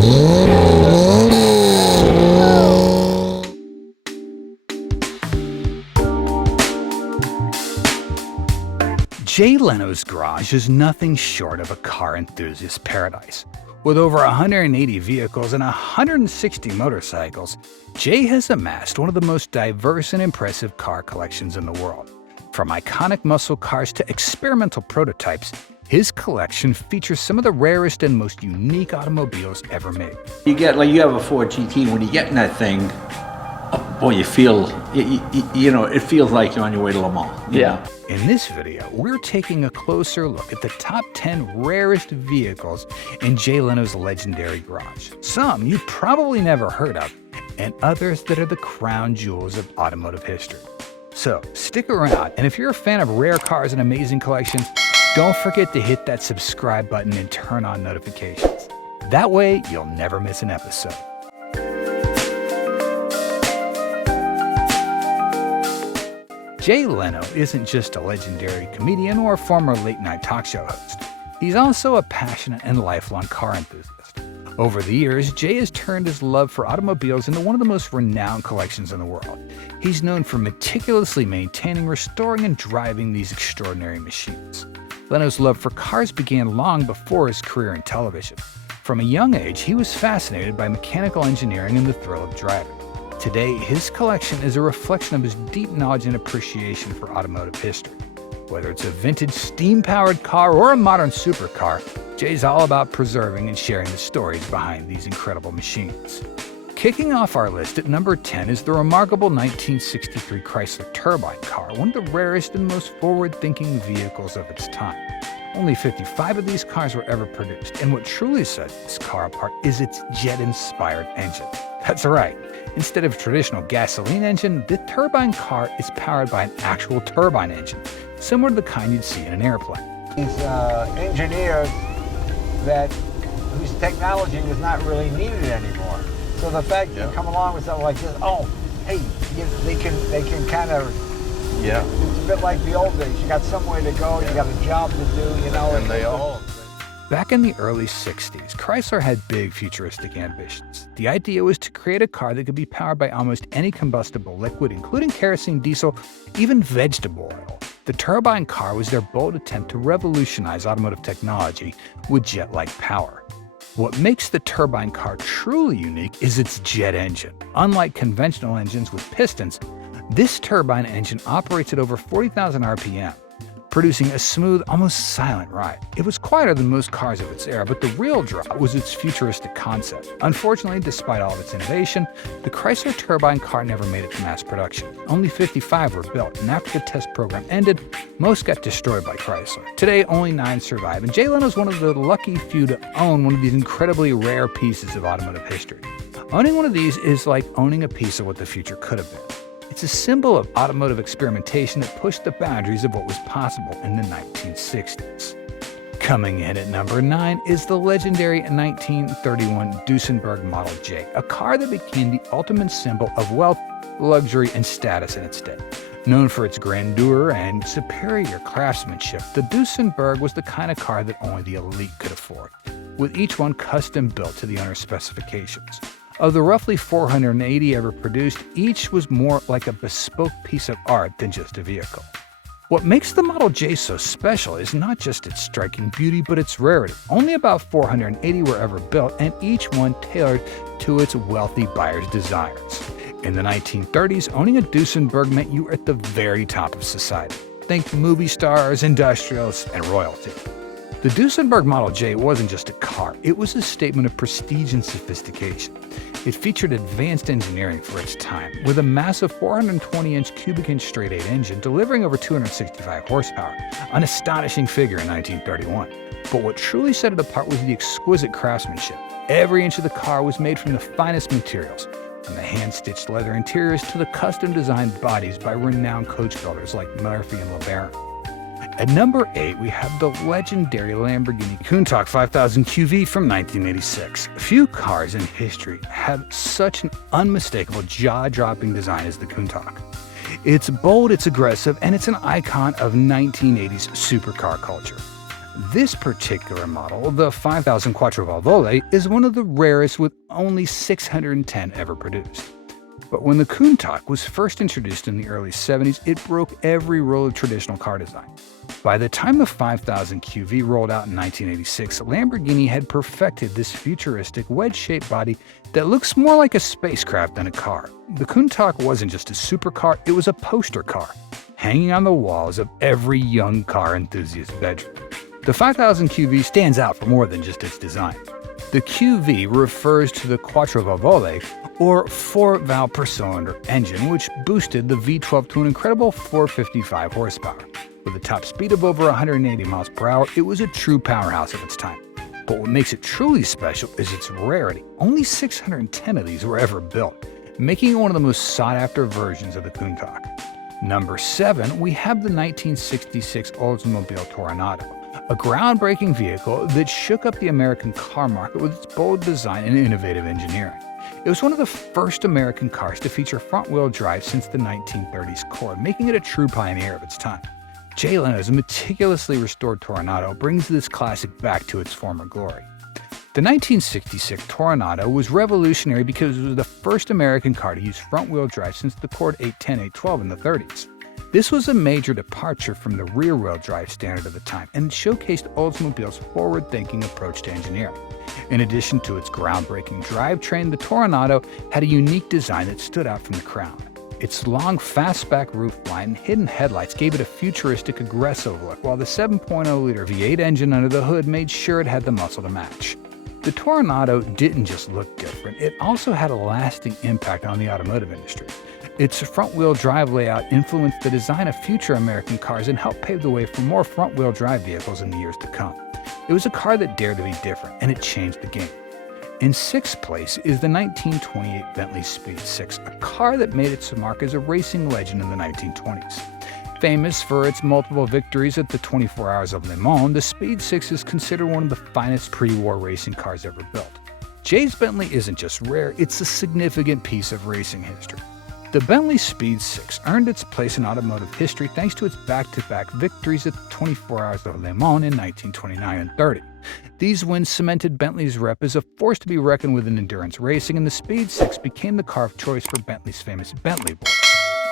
Jay Leno's Garage is nothing short of a car enthusiast paradise. With over 180 vehicles and 160 motorcycles, Jay has amassed one of the most diverse and impressive car collections in the world. From iconic muscle cars to experimental prototypes, his collection features some of the rarest and most unique automobiles ever made. You have a Ford GT, when you get in that thing, boy, you feel, it feels like you're on your way to Le Mans. Yeah. In this video, we're taking a closer look at the top 10 rarest vehicles in Jay Leno's legendary garage. Some you probably never heard of, and others that are the crown jewels of automotive history. So stick around, and if you're a fan of rare cars and amazing collections, don't forget to hit that subscribe button and turn on notifications. That way, you'll never miss an episode. Jay Leno isn't just a legendary comedian or former late-night talk show host. He's also a passionate and lifelong car enthusiast. Over the years, Jay has turned his love for automobiles into one of the most renowned collections in the world. He's known for meticulously maintaining, restoring, and driving these extraordinary machines. Leno's love for cars began long before his career in television. From a young age, he was fascinated by mechanical engineering and the thrill of driving. Today, his collection is a reflection of his deep knowledge and appreciation for automotive history. Whether it's a vintage steam-powered car or a modern supercar, Jay's all about preserving and sharing the stories behind these incredible machines. Kicking off our list at number 10 is the remarkable 1963 Chrysler Turbine Car, one of the rarest and most forward-thinking vehicles of its time. Only 55 of these cars were ever produced, and what truly sets this car apart is its jet-inspired engine. That's right. Instead of a traditional gasoline engine, the turbine car is powered by an actual turbine engine, similar to the kind you'd see in an airplane. These engineers whose technology was not really needed anymore. So the fact that you come along with something like this, they can kind of, it's a bit like the old days. You got somewhere to go, you got a job to do, and they all. Back in the early 60s, Chrysler had big futuristic ambitions. The idea was to create a car that could be powered by almost any combustible liquid, including kerosene, diesel, even vegetable oil. The turbine car was their bold attempt to revolutionize automotive technology with jet-like power. What makes the turbine car truly unique is its jet engine. Unlike conventional engines with pistons, this turbine engine operates at over 40,000 RPM. Producing a smooth, almost silent ride. It was quieter than most cars of its era, but the real draw was its futuristic concept. Unfortunately, despite all of its innovation, the Chrysler Turbine Car never made it to mass production. Only 55 were built, and after the test program ended, most got destroyed by Chrysler. Today, only 9 survive, and Jay Leno is one of the lucky few to own one of these incredibly rare pieces of automotive history. Owning one of these is like owning a piece of what the future could have been. It's a symbol of automotive experimentation that pushed the boundaries of what was possible in the 1960s. Coming in at number 9 is the legendary 1931 Duesenberg Model J, a car that became the ultimate symbol of wealth, luxury, and status in its day. Known for its grandeur and superior craftsmanship, the Duesenberg was the kind of car that only the elite could afford, with each one custom built to the owner's specifications. Of the roughly 480 ever produced, each was more like a bespoke piece of art than just a vehicle. What makes the Model J so special is not just its striking beauty, but its rarity. Only about 480 were ever built, and each one tailored to its wealthy buyer's desires. In the 1930s, owning a Duesenberg meant you were at the very top of society. Think movie stars, industrialists, and royalty. The Duesenberg Model J wasn't just a car, it was a statement of prestige and sophistication. It featured advanced engineering for its time, with a massive 420-inch cubic-inch straight-8 engine delivering over 265 horsepower, an astonishing figure in 1931. But what truly set it apart was the exquisite craftsmanship. Every inch of the car was made from the finest materials, from the hand-stitched leather interiors to the custom-designed bodies by renowned coach builders like Murphy and LeBaron. At number 8, we have the legendary Lamborghini Countach 5000 QV from 1986. Few cars in history have such an unmistakable, jaw-dropping design as the Countach. It's bold, it's aggressive, and it's an icon of 1980s supercar culture. This particular model, the 5000 Quattrovalvole, is one of the rarest with only 610 ever produced. But when the Countach was first introduced in the early 70s, it broke every rule of traditional car design. By the time the 5000 QV rolled out in 1986, Lamborghini had perfected this futuristic wedge-shaped body that looks more like a spacecraft than a car. The Countach wasn't just a supercar, it was a poster car, hanging on the walls of every young car enthusiast's bedroom. The 5000 QV stands out for more than just its design. The QV refers to the Quattrovalvole, or 4-valve per cylinder engine, which boosted the V12 to an incredible 455 horsepower. With a top speed of over 180 miles per hour, it was a true powerhouse of its time. But what makes it truly special is its rarity. Only 610 of these were ever built, making it one of the most sought-after versions of the Countach. Number 7, we have the 1966 Oldsmobile Toronado, a groundbreaking vehicle that shook up the American car market with its bold design and innovative engineering. It was one of the first American cars to feature front-wheel drive since the 1930s core, making it a true pioneer of its time. Jay Leno's meticulously restored Toronado brings this classic back to its former glory. The 1966 Toronado was revolutionary because it was the first American car to use front-wheel drive since the Cord 810, 812 in the 30s. This was a major departure from the rear-wheel drive standard of the time and showcased Oldsmobile's forward-thinking approach to engineering. In addition to its groundbreaking drivetrain, the Toronado had a unique design that stood out from the crowd. Its long, fastback roofline and hidden headlights gave it a futuristic, aggressive look, while the 7.0-liter V8 engine under the hood made sure it had the muscle to match. The Toronado didn't just look different, it also had a lasting impact on the automotive industry. Its front-wheel drive layout influenced the design of future American cars and helped pave the way for more front-wheel drive vehicles in the years to come. It was a car that dared to be different, and it changed the game. In 6th place is the 1928 Bentley Speed 6, a car that made its mark as a racing legend in the 1920s. Famous for its multiple victories at the 24 Hours of Le Mans, the Speed 6 is considered one of the finest pre-war racing cars ever built. Jay's Bentley isn't just rare, it's a significant piece of racing history. The Bentley Speed 6 earned its place in automotive history thanks to its back-to-back victories at the 24 Hours of Le Mans in 1929 and 30. These wins cemented Bentley's rep as a force to be reckoned with in endurance racing, and the Speed 6 became the car of choice for Bentley's famous Bentley Boys,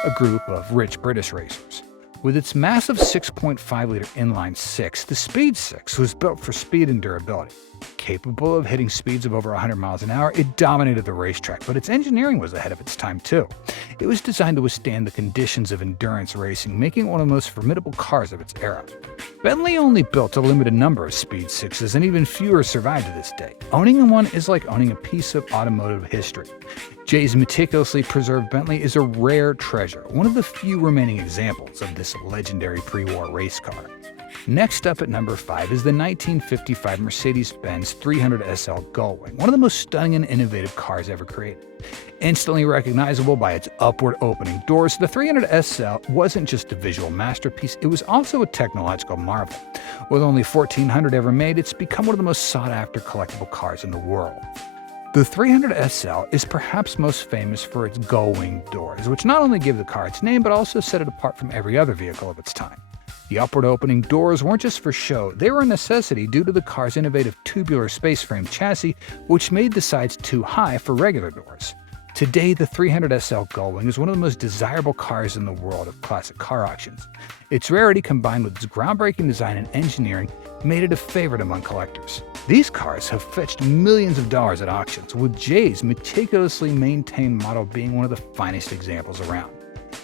a group of rich British racers. With its massive 6.5-liter inline 6, the Speed 6 was built for speed and durability. Capable of hitting speeds of over 100 miles an hour, it dominated the racetrack, but its engineering was ahead of its time too. It was designed to withstand the conditions of endurance racing, making it one of the most formidable cars of its era. Bentley only built a limited number of Speed 6s, and even fewer survive to this day. Owning one is like owning a piece of automotive history. Jay's meticulously preserved Bentley is a rare treasure, one of the few remaining examples of this legendary pre-war race car. Next up at number 5 is the 1955 Mercedes-Benz 300 SL Gullwing, one of the most stunning and innovative cars ever created. Instantly recognizable by its upward opening doors, the 300 SL wasn't just a visual masterpiece, it was also a technological marvel. With only 1,400 ever made, it's become one of the most sought-after collectible cars in the world. The 300 SL is perhaps most famous for its Gullwing doors, which not only give the car its name, but also set it apart from every other vehicle of its time. The upward opening doors weren't just for show, they were a necessity due to the car's innovative tubular space frame chassis, which made the sides too high for regular doors. Today, the 300 SL Gullwing is one of the most desirable cars in the world of classic car auctions. Its rarity combined with its groundbreaking design and engineering made it a favorite among collectors. These cars have fetched millions of dollars at auctions, with Jay's meticulously maintained model being one of the finest examples around.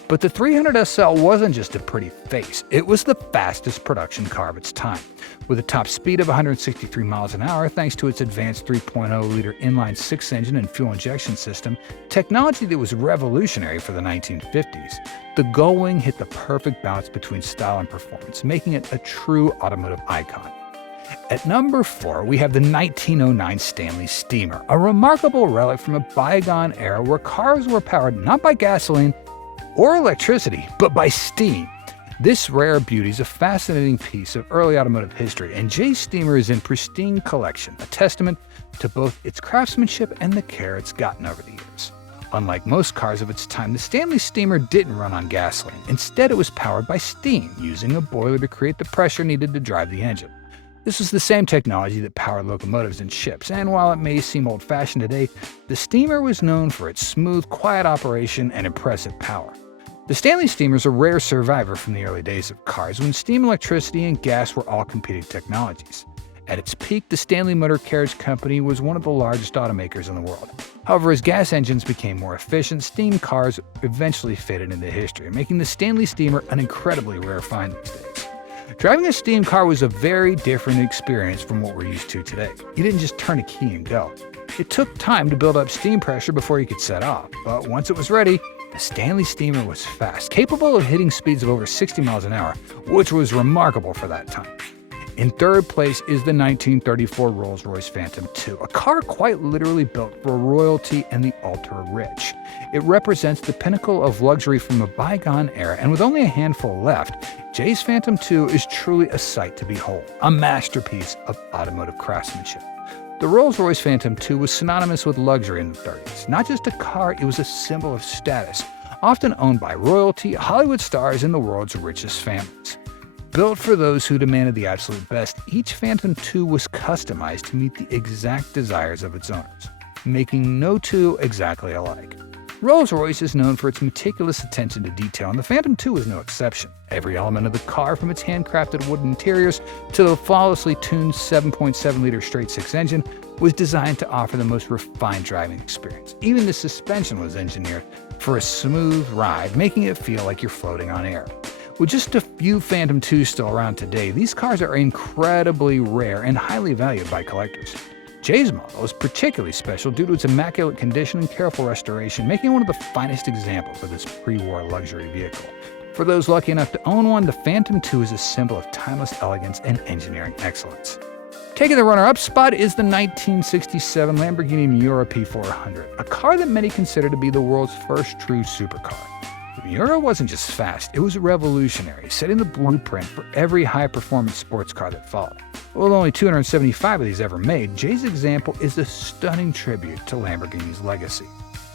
But the 300 SL wasn't just a pretty face, it was the fastest production car of its time. With a top speed of 163 miles an hour thanks to its advanced 3.0-liter inline 6 engine and fuel injection system, technology that was revolutionary for the 1950s, the Gullwing hit the perfect balance between style and performance, making it a true automotive icon. At number 4, we have the 1909 Stanley Steamer, a remarkable relic from a bygone era where cars were powered not by gasoline or electricity, but by steam. This rare beauty is a fascinating piece of early automotive history, and Jay's Steamer is in pristine collection, a testament to both its craftsmanship and the care it's gotten over the years. Unlike most cars of its time, the Stanley Steamer didn't run on gasoline. Instead, it was powered by steam, using a boiler to create the pressure needed to drive the engine. This is the same technology that powered locomotives and ships, and while it may seem old-fashioned today, the Steamer was known for its smooth, quiet operation and impressive power. The Stanley Steamer is a rare survivor from the early days of cars, when steam, electricity, and gas were all competing technologies. At its peak, the Stanley Motor Carriage Company was one of the largest automakers in the world. However, as gas engines became more efficient, steam cars eventually faded into history, making the Stanley Steamer an incredibly rare find these days. Driving a steam car was a very different experience from what we're used to today. You didn't just turn a key and go. It took time to build up steam pressure before you could set off, but once it was ready, the Stanley Steamer was fast, capable of hitting speeds of over 60 miles an hour, which was remarkable for that time. In third place is the 1934 Rolls-Royce Phantom II, a car quite literally built for royalty and the ultra-rich. It represents the pinnacle of luxury from a bygone era, and with only a handful left, Jay's Phantom II is truly a sight to behold, a masterpiece of automotive craftsmanship. The Rolls-Royce Phantom II was synonymous with luxury in the 30s. Not just a car, it was a symbol of status, often owned by royalty, Hollywood stars, and the world's richest families. Built for those who demanded the absolute best, each Phantom II was customized to meet the exact desires of its owners, making no two exactly alike. Rolls-Royce is known for its meticulous attention to detail, and the Phantom II is no exception. Every element of the car, from its handcrafted wooden interiors to the flawlessly tuned 7.7-liter straight-six engine, was designed to offer the most refined driving experience. Even the suspension was engineered for a smooth ride, making it feel like you're floating on air. With just a few Phantom IIs still around today, these cars are incredibly rare and highly valued by collectors. Jay's model is particularly special due to its immaculate condition and careful restoration, making it one of the finest examples of this pre-war luxury vehicle. For those lucky enough to own one, the Phantom II is a symbol of timeless elegance and engineering excellence. Taking the runner-up spot is the 1967 Lamborghini Miura P400, a car that many consider to be the world's first true supercar. The Miura wasn't just fast, it was revolutionary, setting the blueprint for every high-performance sports car that followed. With only 275 of these ever made, Jay's example is a stunning tribute to Lamborghini's legacy.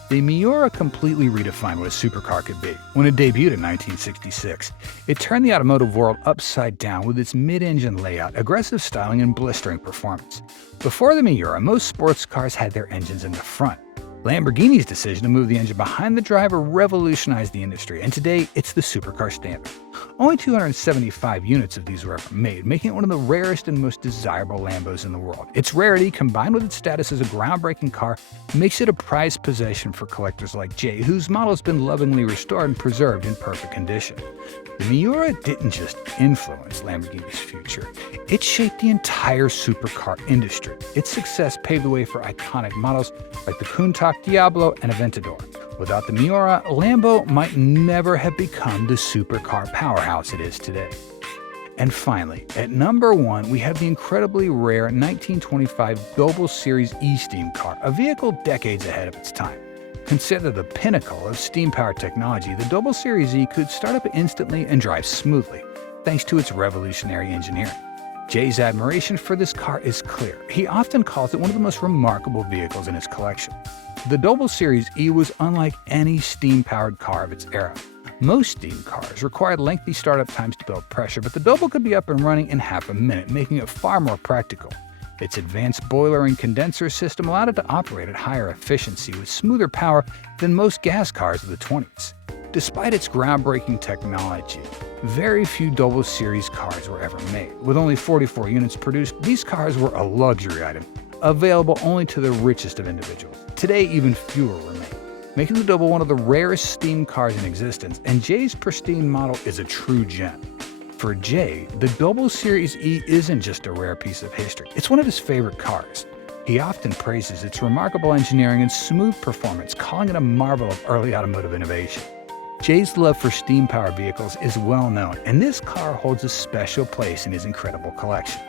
The Miura completely redefined what a supercar could be. When it debuted in 1966, it turned the automotive world upside down with its mid-engine layout, aggressive styling, and blistering performance. Before the Miura, most sports cars had their engines in the front. Lamborghini's decision to move the engine behind the driver revolutionized the industry, and today it's the supercar standard. Only 275 units of these were ever made, making it one of the rarest and most desirable Lambos in the world. Its rarity, combined with its status as a groundbreaking car, makes it a prized possession for collectors like Jay, whose model has been lovingly restored and preserved in perfect condition. The Miura didn't just influence Lamborghini's future, it shaped the entire supercar industry. Its success paved the way for iconic models like the Countach, Doble, and Aventador. Without the Miura, Lambo might never have become the supercar powerhouse it is today. And finally, at number 1, we have the incredibly rare 1925 Doble Series E steam car, a vehicle decades ahead of its time. Considered the pinnacle of steam-powered technology, the Doble Series E could start up instantly and drive smoothly, thanks to its revolutionary engineering. Jay's admiration for this car is clear. He often calls it one of the most remarkable vehicles in his collection. The Doble Series E was unlike any steam-powered car of its era. Most steam cars required lengthy startup times to build pressure, but the Doble could be up and running in half a minute, making it far more practical. Its advanced boiler and condenser system allowed it to operate at higher efficiency with smoother power than most gas cars of the 20s. Despite its groundbreaking technology, very few Doble Series cars were ever made. With only 44 units produced, these cars were a luxury item, available only to the richest of individuals. Today, even fewer remain, making the Doble one of the rarest steam cars in existence, and Jay's pristine model is a true gem. For Jay, the Doble Series E isn't just a rare piece of history, it's one of his favorite cars. He often praises its remarkable engineering and smooth performance, calling it a marvel of early automotive innovation. Jay's love for steam-powered vehicles is well known, and this car holds a special place in his incredible collection.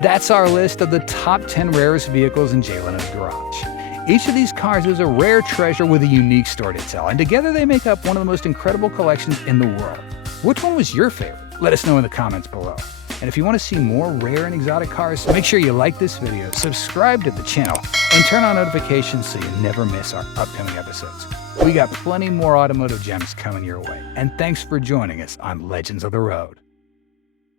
That's our list of the top 10 rarest vehicles in Jay Leno's garage. Each of these cars is a rare treasure with a unique story to tell, and together they make up one of the most incredible collections in the world. Which one was your favorite? Let us know in the comments below. And if you want to see more rare and exotic cars, make sure you like this video, subscribe to the channel, and turn on notifications so you never miss our upcoming episodes. We got plenty more automotive gems coming your way. And thanks for joining us on Legends of the Road.